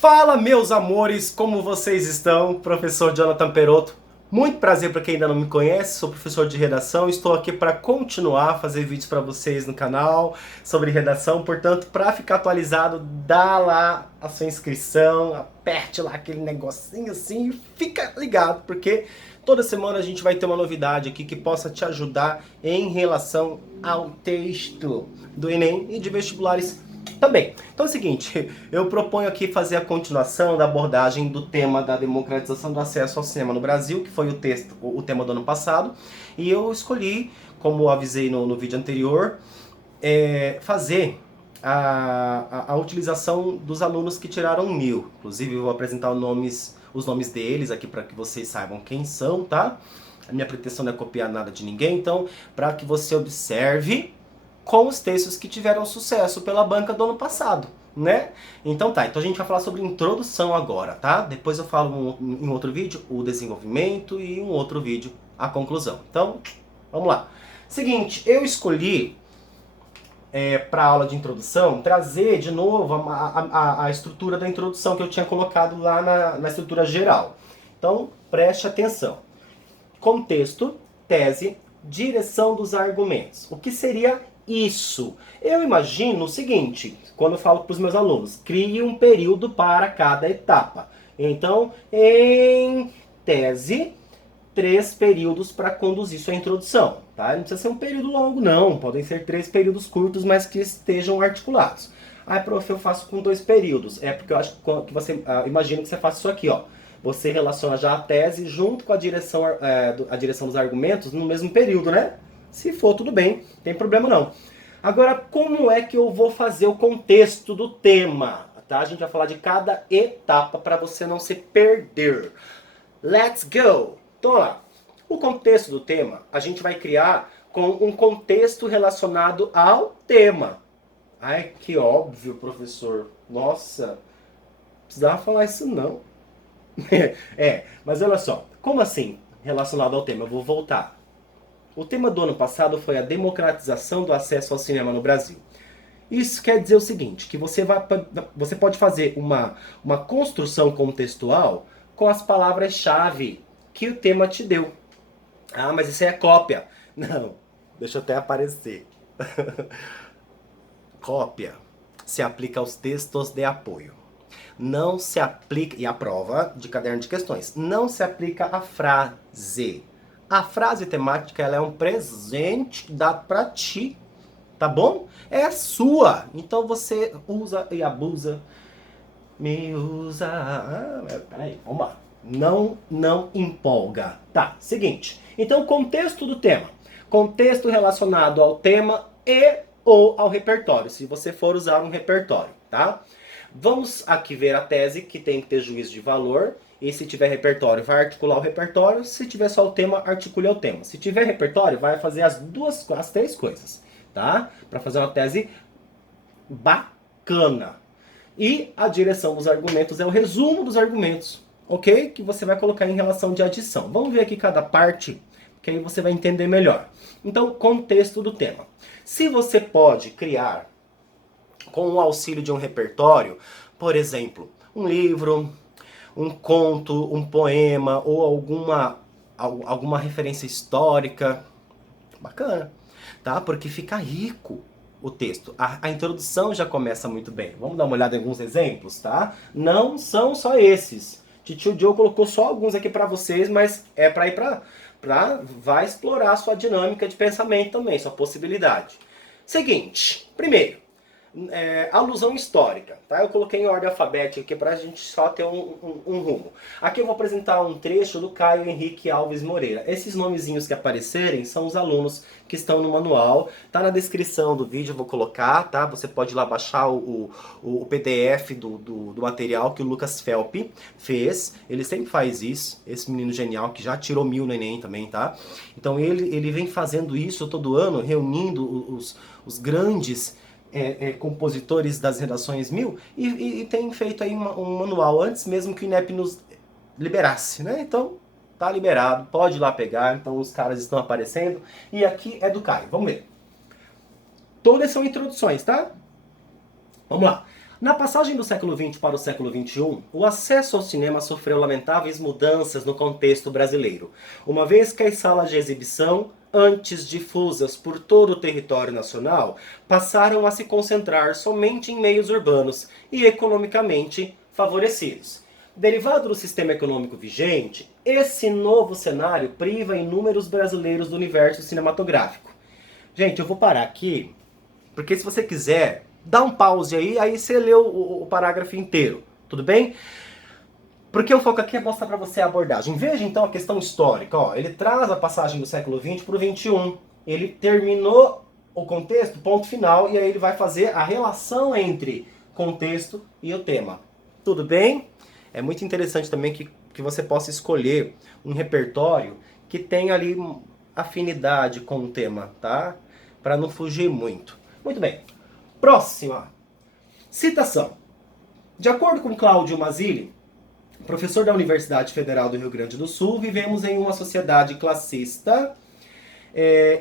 Fala, meus amores, como vocês estão? Professor Jonathan Perotto. Muito prazer para quem ainda não me conhece, sou professor de redação, estou aqui para continuar a fazer vídeos para vocês no canal sobre redação, portanto, para ficar atualizado, dá lá a sua inscrição, aperte lá aquele negocinho assim e fica ligado, porque toda semana a gente vai ter uma novidade aqui que possa te ajudar em relação ao texto do Enem e de vestibulares também. Então é o seguinte, eu proponho aqui fazer a continuação da abordagem do tema da democratização do acesso ao cinema no Brasil, que foi o tema do ano passado, e eu escolhi, como avisei no vídeo anterior, fazer a utilização dos alunos que tiraram 1000. Inclusive eu vou apresentar os nomes deles aqui para que vocês saibam quem são, tá? A minha pretensão não é copiar nada de ninguém, então para que você observe com os textos que tiveram sucesso pela banca do ano passado, né? Então tá, então a gente vai falar sobre introdução agora, tá? Depois eu falo em outro vídeo o desenvolvimento e um outro vídeo a conclusão. Então, vamos lá. Seguinte, eu escolhi para a aula de introdução trazer de novo a estrutura da introdução que eu tinha colocado lá na estrutura geral. Então, preste atenção. Contexto, tese, direção dos argumentos. O que seria isso? Eu imagino o seguinte, quando eu falo para os meus alunos, crie um período para cada etapa. Então, em tese, 3 períodos para conduzir sua introdução. Tá? Não precisa ser um período longo, não. Podem ser 3 períodos curtos, mas que estejam articulados. Ah, prof, eu faço com 2 períodos. É porque eu acho que você imagina que você faça isso aqui, ó. Você relaciona já a tese junto com a direção dos argumentos no mesmo período, né? Se for, tudo bem, não tem problema não. Agora, como é que eu vou fazer o contexto do tema? Tá? A gente vai falar de cada etapa para você não se perder. Let's go! Então, lá. O contexto do tema, a gente vai criar com um contexto relacionado ao tema. Ai, que óbvio, professor. Nossa, precisava falar isso não. Mas olha só, como assim relacionado ao tema? Eu vou voltar. O tema do ano passado foi a democratização do acesso ao cinema no Brasil. Isso quer dizer o seguinte, que você pode fazer uma construção contextual com as palavras-chave que o tema te deu. Ah, mas isso é cópia. Não, deixa eu até aparecer. Cópia se aplica aos textos de apoio. Não se aplica, e a prova de caderno de questões, não se aplica à frase. A frase temática ela é um presente dado para ti, tá bom? É sua, então você usa e abusa. Me usa. Peraí, vamos lá. Não empolga. Tá, seguinte. Então, contexto do tema. Contexto relacionado ao tema e ou ao repertório, se você for usar um repertório, tá? Vamos aqui ver a tese, que tem que ter juízo de valor. E se tiver repertório, vai articular o repertório. Se tiver só o tema, articule o tema. Se tiver repertório, vai fazer as 3 coisas, tá? Para fazer uma tese bacana. E a direção dos argumentos é o resumo dos argumentos, ok? Que você vai colocar em relação de adição. Vamos ver aqui cada parte, que aí você vai entender melhor. Então, contexto do tema. Se você pode criar, com o auxílio de um repertório, por exemplo, um livro, um conto, um poema ou alguma referência histórica, bacana, tá? Porque fica rico o texto. A introdução já começa muito bem. Vamos dar uma olhada em alguns exemplos, tá? Não são só esses. Titio Joe colocou só alguns aqui para vocês, mas é para ir vai explorar a sua dinâmica de pensamento também, sua possibilidade. Seguinte, primeiro, alusão histórica, tá? Eu coloquei em ordem alfabética aqui pra gente só ter um rumo. Aqui eu vou apresentar um trecho do Caio Henrique Alves Moreira. Esses nomezinhos que aparecerem são os alunos que estão no manual. Tá na descrição do vídeo, eu vou colocar, tá? Você pode ir lá baixar o PDF do material que o Lucas Felp fez. Ele sempre faz isso, esse menino genial que já tirou 1000 no Enem também, tá? Então ele vem fazendo isso todo ano, reunindo os grandes compositores das redações 1000 e tem feito aí um manual antes mesmo que o INEP nos liberasse, né? Então tá liberado, pode ir lá pegar, então os caras estão aparecendo e aqui é do Caio, vamos ver. Todas são introduções, tá? Vamos lá. Na passagem do século XX para o século XXI, o acesso ao cinema sofreu lamentáveis mudanças no contexto brasileiro, uma vez que as salas de exibição, antes difusas por todo o território nacional, passaram a se concentrar somente em meios urbanos e economicamente favorecidos. Derivado do sistema econômico vigente, esse novo cenário priva inúmeros brasileiros do universo cinematográfico. Gente, eu vou parar aqui, porque se você quiser, dá um pause aí você lê o parágrafo inteiro, tudo bem? Porque o foco aqui é mostrar para você a abordagem. Veja então a questão histórica. Ó, ele traz a passagem do século XX para o XXI. Ele terminou o contexto, ponto final, e aí ele vai fazer a relação entre contexto e o tema. Tudo bem? É muito interessante também que você possa escolher um repertório que tenha ali afinidade com o tema, tá? Para não fugir muito. Muito bem. Próxima. Citação. De acordo com Cláudio Mazzilli, professor da Universidade Federal do Rio Grande do Sul, vivemos em uma sociedade classista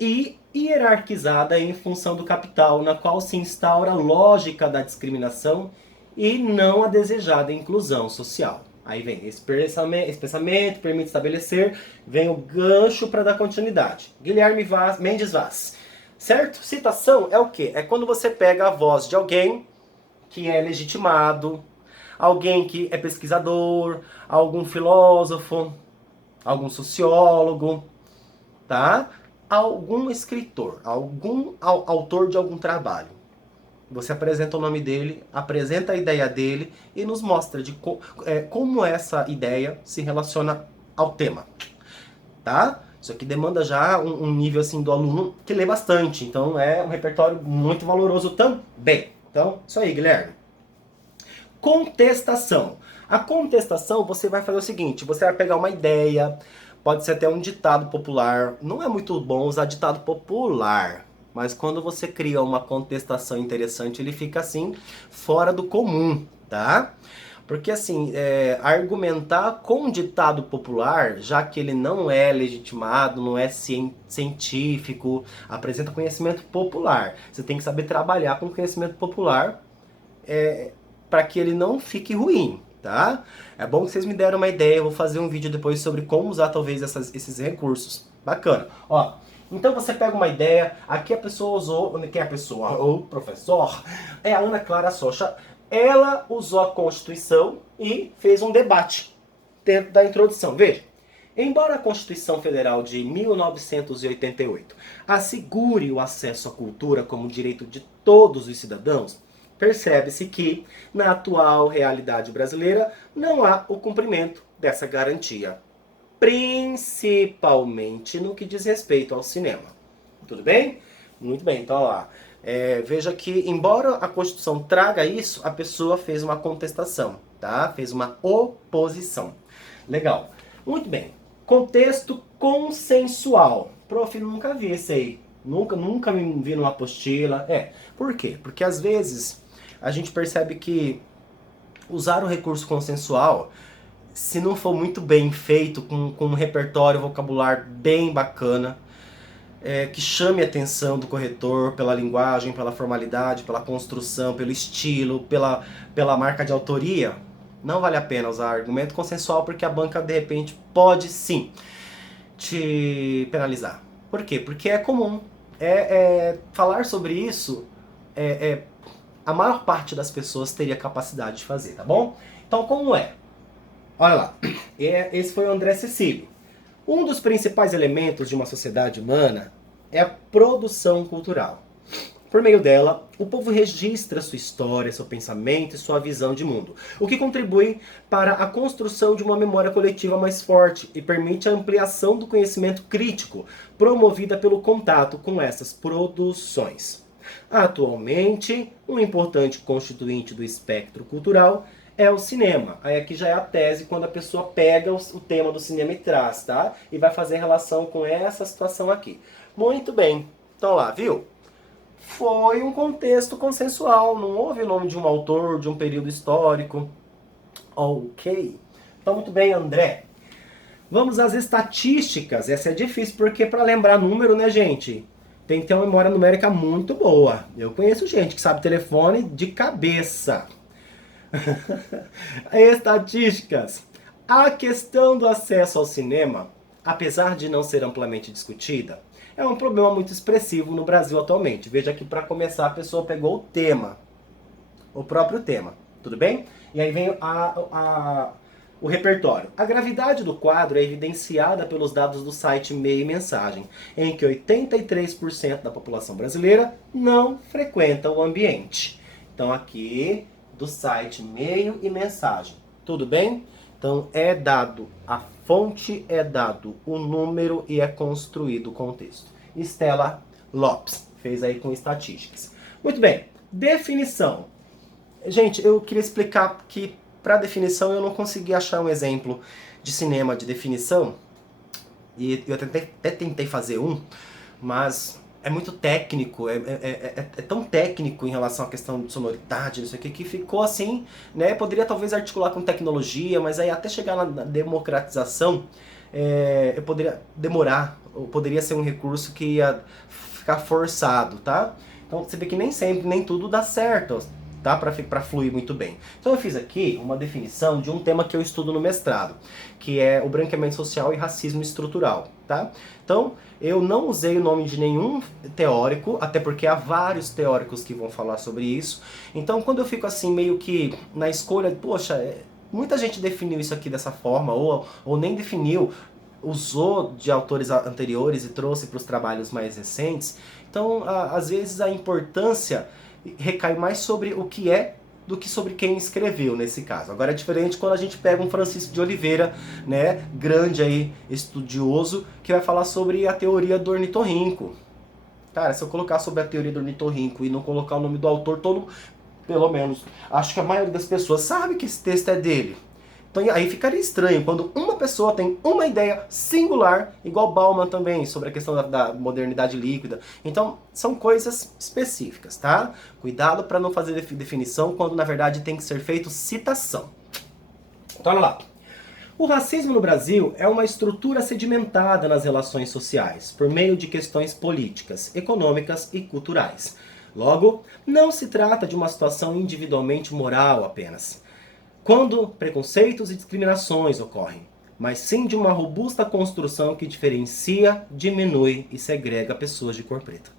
e hierarquizada em função do capital, na qual se instaura a lógica da discriminação e não a desejada inclusão social. Aí vem esse pensamento permite estabelecer, vem o gancho para dar continuidade. Guilherme Mendes Vaz. Certo? Citação é o quê? É quando você pega a voz de alguém que é legitimado, alguém que é pesquisador, algum filósofo, algum sociólogo, tá? Algum escritor, algum autor de algum trabalho. Você apresenta o nome dele, apresenta a ideia dele e nos mostra como essa ideia se relaciona ao tema, tá? Isso aqui demanda já um nível assim do aluno que lê bastante, então é um repertório muito valoroso também. Então, isso aí, Guilherme. Contestação. A contestação, você vai fazer o seguinte, você vai pegar uma ideia, pode ser até um ditado popular. Não é muito bom usar ditado popular, mas quando você cria uma contestação interessante, ele fica assim, fora do comum, tá? Porque assim, argumentar com um ditado popular, já que ele não é legitimado, não é científico, apresenta conhecimento popular. Você tem que saber trabalhar com conhecimento popular para que ele não fique ruim, tá? É bom que vocês me deram uma ideia, eu vou fazer um vídeo depois sobre como usar talvez esses recursos. Bacana. Ó, então você pega uma ideia, aqui a pessoa usou, quem é a pessoa? O professor, é a Ana Clara Socha. Ela usou a Constituição e fez um debate dentro da introdução. Veja, embora a Constituição Federal de 1988 assegure o acesso à cultura como direito de todos os cidadãos, percebe-se que, na atual realidade brasileira, não há o cumprimento dessa garantia, principalmente no que diz respeito ao cinema. Tudo bem? Muito bem, então lá. Veja que, embora a Constituição traga isso, a pessoa fez uma contestação, tá? Fez uma oposição. Legal. Muito bem. Contexto consensual. Prof, nunca vi esse aí. Nunca me vi numa apostila. Por quê? Porque às vezes a gente percebe que usar o recurso consensual, se não for muito bem feito, com um repertório vocabular bem bacana, que chame a atenção do corretor pela linguagem, pela formalidade, pela construção, pelo estilo, pela marca de autoria, não vale a pena usar argumento consensual, porque a banca de repente pode sim te penalizar. Por quê? Porque é comum. Falar sobre isso, a maior parte das pessoas teria capacidade de fazer, tá bom? Então como é? Olha lá, esse foi o André Cecílio. Um dos principais elementos de uma sociedade humana é a produção cultural. Por meio dela, o povo registra sua história, seu pensamento e sua visão de mundo, o que contribui para a construção de uma memória coletiva mais forte e permite a ampliação do conhecimento crítico, promovida pelo contato com essas produções. Atualmente, um importante constituinte do espectro cultural é o cinema. Aí aqui já é a tese, quando a pessoa pega o tema do cinema e traz, tá? E vai fazer relação com essa situação aqui. Muito bem. Então lá, viu? Foi um contexto consensual, não houve o nome de um autor, de um período histórico. Ok. Então muito bem, André. Vamos às estatísticas. Essa é difícil, porque para lembrar número, né, gente? Tem que ter uma memória numérica muito boa. Eu conheço gente que sabe telefone de cabeça. Estatísticas. A questão do acesso ao cinema, apesar de não ser amplamente discutida, é um problema muito expressivo no Brasil atualmente. Veja que para começar a pessoa pegou o tema, o próprio tema, tudo bem? E aí vem o repertório. A gravidade do quadro é evidenciada pelos dados do site Meio e Mensagem, em que 83% da população brasileira não frequenta o ambiente. Então aqui do site Meio e Mensagem, tudo bem? Então é dado a fonte, é dado o número e é construído o contexto. Estela Lopes fez aí com estatísticas. Muito bem, definição. Gente, eu queria explicar que para definição eu não consegui achar um exemplo de cinema de definição. E eu até tentei fazer um, mas é muito técnico, é tão técnico em relação à questão de sonoridade, isso aqui, que ficou assim, né? Poderia talvez articular com tecnologia, mas aí até chegar na democratização, eu poderia demorar, ou poderia ser um recurso que ia ficar forçado, tá? Então você vê que nem sempre, nem tudo dá certo, tá? Para fluir muito bem. Então eu fiz aqui uma definição de um tema que eu estudo no mestrado, que é o branqueamento social e racismo estrutural, tá? Então eu não usei o nome de nenhum teórico, até porque há vários teóricos que vão falar sobre isso. Então quando eu fico assim meio que na escolha, poxa, muita gente definiu isso aqui dessa forma, ou nem definiu, usou de autores anteriores e trouxe para os trabalhos mais recentes. Então, às vezes a importância recai mais sobre o que é do que sobre quem escreveu nesse caso. Agora é diferente quando a gente pega um Francisco de Oliveira, né, grande aí, estudioso, que vai falar sobre a teoria do ornitorrinco. Cara, se eu colocar sobre a teoria do ornitorrinco e não colocar o nome do autor, pelo menos, acho que a maioria das pessoas sabe que esse texto é dele. Então aí ficaria estranho quando uma pessoa tem uma ideia singular, igual Bauman também, sobre a questão da modernidade líquida. Então são coisas específicas, tá? Cuidado para não fazer definição quando na verdade tem que ser feito citação. Então olha lá. O racismo no Brasil é uma estrutura sedimentada nas relações sociais, por meio de questões políticas, econômicas e culturais. Logo, não se trata de uma situação individualmente moral apenas, quando preconceitos e discriminações ocorrem, mas sim de uma robusta construção que diferencia, diminui e segrega pessoas de cor preta.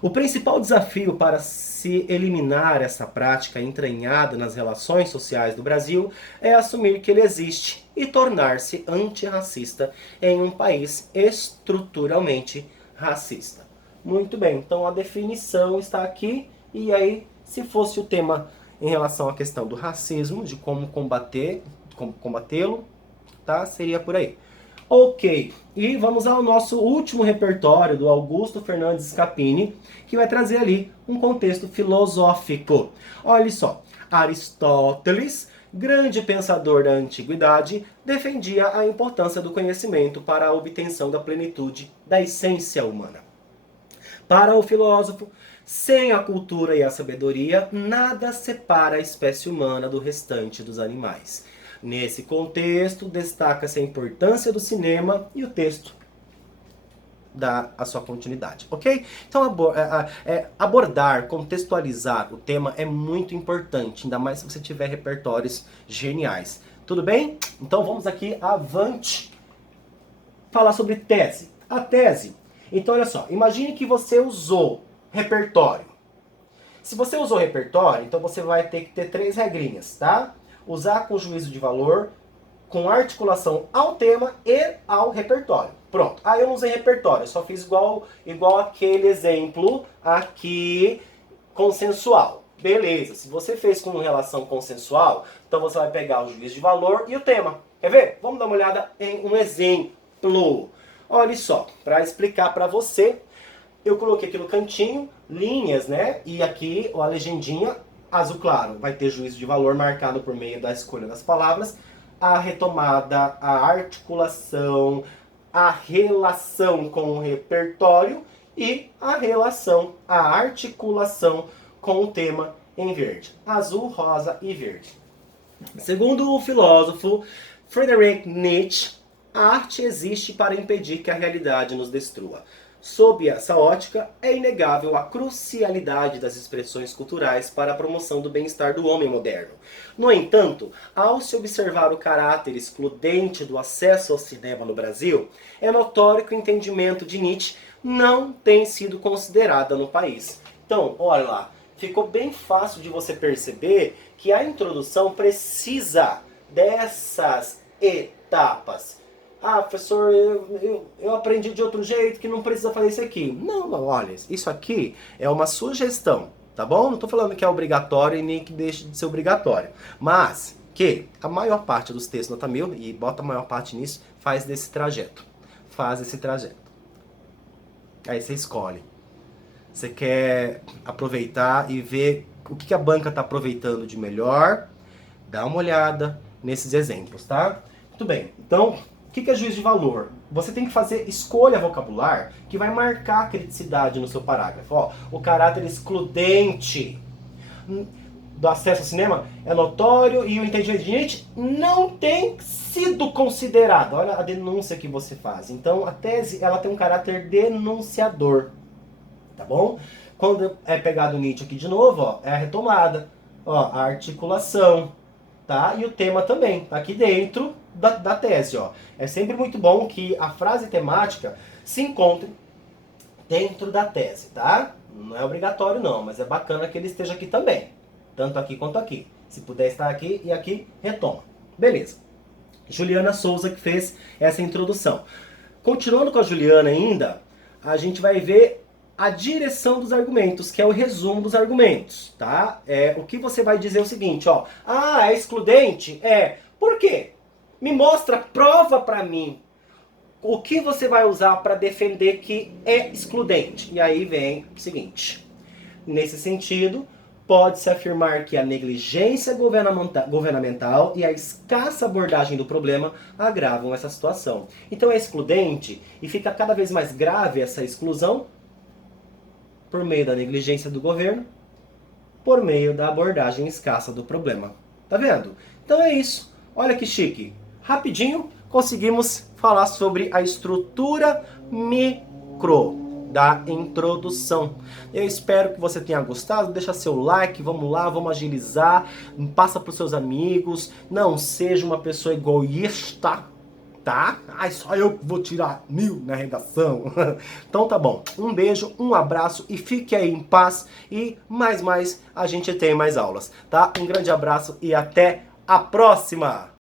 O principal desafio para se eliminar essa prática entranhada nas relações sociais do Brasil é assumir que ele existe e tornar-se antirracista em um país estruturalmente racista. Muito bem, então a definição está aqui, e aí, se fosse o tema em relação à questão do racismo, de como combatê-lo, tá? Seria por aí. Ok, e vamos ao nosso último repertório do Augusto Fernandes Scapini, que vai trazer ali um contexto filosófico. Olha só, Aristóteles, grande pensador da antiguidade, defendia a importância do conhecimento para a obtenção da plenitude da essência humana. Para o filósofo, sem a cultura e a sabedoria, nada separa a espécie humana do restante dos animais. Nesse contexto, destaca-se a importância do cinema e o texto dá a sua continuidade, ok? Então abordar, contextualizar o tema é muito importante, ainda mais se você tiver repertórios geniais. Tudo bem? Então vamos aqui avante falar sobre tese. A tese, então olha só, imagine que você usou repertório. Se você usou repertório, então você vai ter que ter 3 regrinhas, tá? Usar com juízo de valor, com articulação ao tema e ao repertório. Pronto. Ah, eu não usei repertório, eu só fiz igual aquele exemplo aqui, consensual. Beleza, se você fez com relação consensual, então você vai pegar o juízo de valor e o tema. Quer ver? Vamos dar uma olhada em um exemplo. Olha só, para explicar para você, eu coloquei aqui no cantinho linhas, né? E aqui a legendinha azul claro vai ter juízo de valor marcado por meio da escolha das palavras, a retomada, a articulação, a relação com o repertório e a relação, a articulação com o tema em verde. Azul, rosa e verde. Segundo o filósofo Friedrich Nietzsche, a arte existe para impedir que a realidade nos destrua. Sob essa ótica, é inegável a crucialidade das expressões culturais para a promoção do bem-estar do homem moderno. No entanto, ao se observar o caráter excludente do acesso ao cinema no Brasil, é notório que o entendimento de Nietzsche não tem sido considerado no país. Então, olha lá, ficou bem fácil de você perceber que a introdução precisa dessas etapas. Ah, professor, eu aprendi de outro jeito que não precisa fazer isso aqui. Não, olha, isso aqui é uma sugestão, tá bom? Não estou falando que é obrigatório e nem que deixe de ser obrigatório. Mas que a maior parte dos textos nota 1000, e bota a maior parte nisso, faz desse trajeto. Faz esse trajeto. Aí você escolhe. Você quer aproveitar e ver o que a banca está aproveitando de melhor? Dá uma olhada nesses exemplos, tá? Muito bem, então, o que é juízo de valor? Você tem que fazer escolha vocabular que vai marcar a criticidade no seu parágrafo. Ó, o caráter excludente do acesso ao cinema é notório e o entendimento de Nietzsche não tem sido considerado. Olha a denúncia que você faz. Então, a tese ela tem um caráter denunciador. Tá bom? Quando é pegado o Nietzsche aqui de novo, ó, é a retomada, ó, a articulação, tá? E o tema também, tá aqui dentro da tese, ó. É sempre muito bom que a frase temática se encontre dentro da tese, tá? Não é obrigatório não, mas é bacana que ele esteja aqui também, tanto aqui quanto aqui. Se puder estar aqui e aqui, retoma. Beleza. Juliana Souza que fez essa introdução. Continuando com a Juliana ainda, a gente vai ver a direção dos argumentos, que é o resumo dos argumentos, tá? O que você vai dizer é o seguinte, ó. Ah, é excludente? É. Por quê? Me mostra, prova pra mim o que você vai usar para defender que é excludente. E aí vem o seguinte. Nesse sentido, pode-se afirmar que a negligência governamental e a escassa abordagem do problema agravam essa situação. Então é excludente e fica cada vez mais grave essa exclusão por meio da negligência do governo, por meio da abordagem escassa do problema. Tá vendo? Então é isso. Olha que chique. Rapidinho conseguimos falar sobre a estrutura micro da introdução. Eu espero que você tenha gostado. Deixa seu like, vamos lá, vamos agilizar. Passa para os seus amigos. Não seja uma pessoa egoísta, tá? Ai, só eu vou tirar 1000 na redação. Então tá bom. Um beijo, um abraço e fique aí em paz. E mais a gente tem mais aulas, tá? Um grande abraço e até a próxima!